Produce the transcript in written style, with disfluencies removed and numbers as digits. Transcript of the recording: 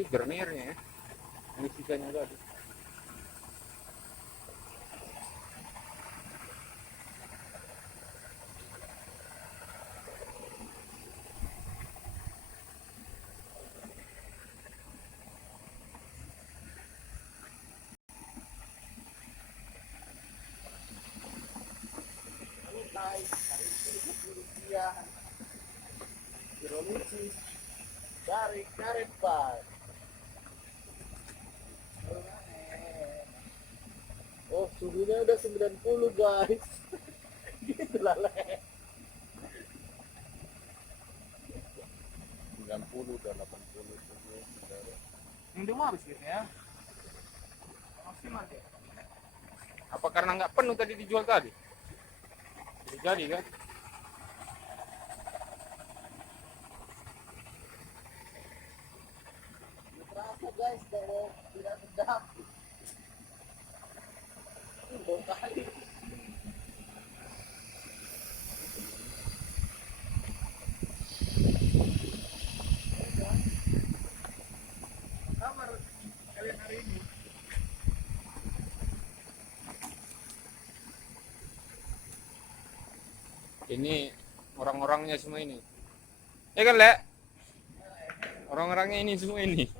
Tapi Berniernya ya, yang sisanya tadi. Dari karet pak. Oh, suhunya udah 90 guys. Gitu lah le. 90 udah 80 suhu. Yang dulu habis gitu ya. Maksimal ya. Apa karena nggak penuh tadi dijual tadi? Jadi kan? Terasa guys kalau tidak sedap. Bau kali. Kabar kalian hari ini? Ini orang-orangnya semua ini. Ya kan, Le? Orang-orangnya ini semua ini.